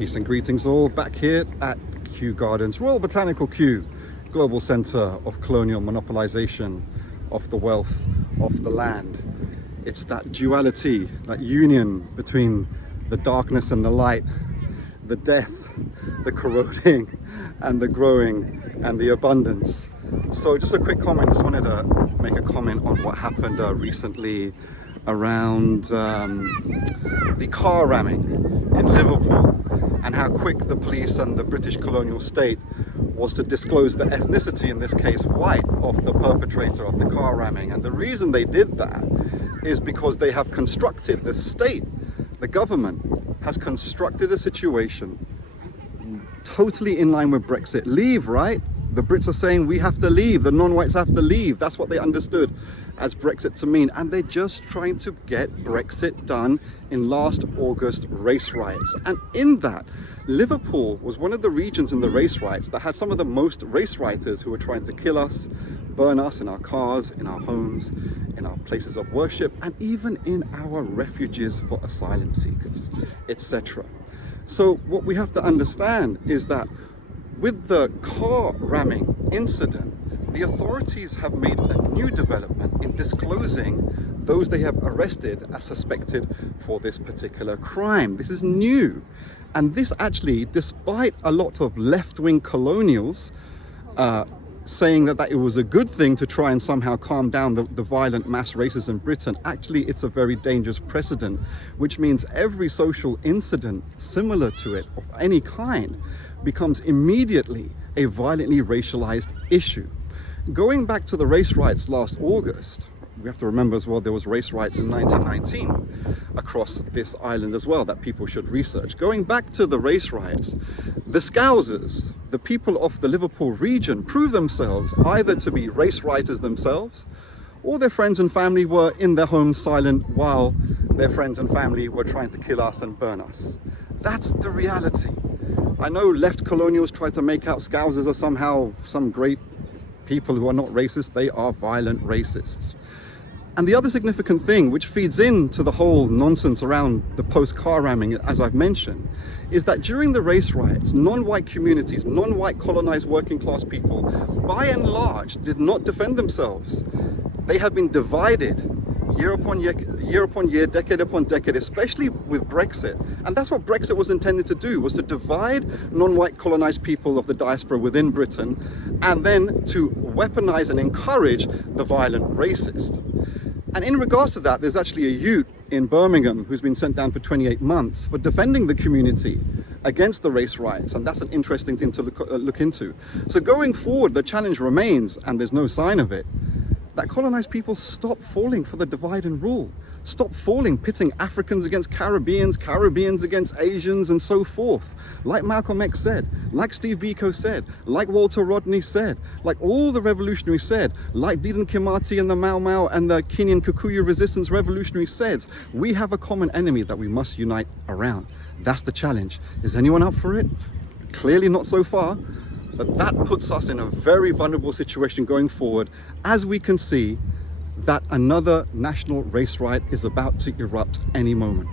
Peace and greetings all, back here at Kew Gardens, Royal Botanical Kew, global centre of colonial monopolisation of the wealth of the land. It's that duality, that union between the darkness and the light, the death, the corroding and the growing and the abundance. So just a quick comment, just wanted to make a comment on what happened recently around the car ramming in Liverpool, and how quick the police and the British colonial state was to disclose the ethnicity, in this case white, of the perpetrator of the car ramming. And the reason they did that is because they have constructed, the state, the government has constructed a situation totally in line with Brexit. Leave, right? The Brits are saying we have to leave, the non-whites have to leave. That's what they understood as Brexit to mean. And they're just trying to get Brexit done in last August race riots. And in that, Liverpool was one of the regions in the race riots that had some of the most race rioters who were trying to kill us, burn us in our cars, in our homes, in our places of worship, and even in our refuges for asylum seekers, etc. So what we have to understand is that with the car ramming incident, the authorities have made a new development in disclosing those they have arrested as suspected for this particular crime. This is new. And this actually, despite a lot of left-wing colonials saying that it was a good thing to try and somehow calm down the violent mass racism in Britain, actually it's a very dangerous precedent, which means every social incident similar to it of any kind becomes immediately a violently racialized issue. Going back to the race riots last August, we have to remember as well there was race riots in 1919 across this island as well that people should research. Going back to the race riots, the Scousers, the people of the Liverpool region, proved themselves either to be race rioters themselves, or their friends and family were in their homes silent while their friends and family were trying to kill us and burn us. That's the reality. I know left colonials try to make out Scousers are somehow some great people who are not racist. They are violent racists. And the other significant thing, which feeds into the whole nonsense around the post-car ramming, as I've mentioned, is that during the race riots, non-white communities, non-white colonized working class people, by and large, did not defend themselves. They have been divided year upon year, decade upon decade, especially with Brexit. And that's what Brexit was intended to do, was to divide non-white colonized people of the diaspora within Britain, and then to weaponize and encourage the violent racist. And in regards to that, there's actually a youth in Birmingham who's been sent down for 28 months for defending the community against the race riots. And that's an interesting thing to look into. So going forward, the challenge remains, and there's no sign of it, that colonized people stop falling for the divide and rule. Stop falling, pitting Africans against Caribbeans, Caribbeans against Asians, and so forth. Like Malcolm X said, like Steve Biko said, like Walter Rodney said, like all the revolutionaries said, like Dedan Kimathi and the Mau Mau and the Kenyan Kikuyu resistance revolutionaries said, we have a common enemy that we must unite around. That's the challenge. Is anyone up for it? Clearly not so far. But that puts us in a very vulnerable situation going forward, as we can see that another national race riot is about to erupt any moment.